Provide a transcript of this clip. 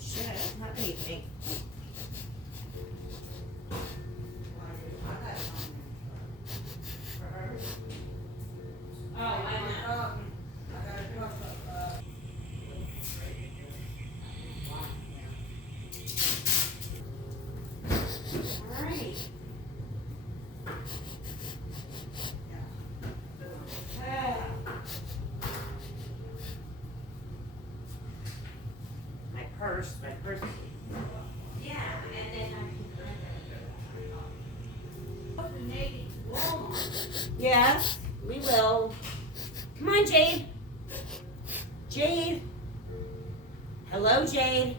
should. Let me think. Oh, I know. All right. My purse. Yeah, and then yes, we will. Come on, Jade. Jade. Hello, Jade.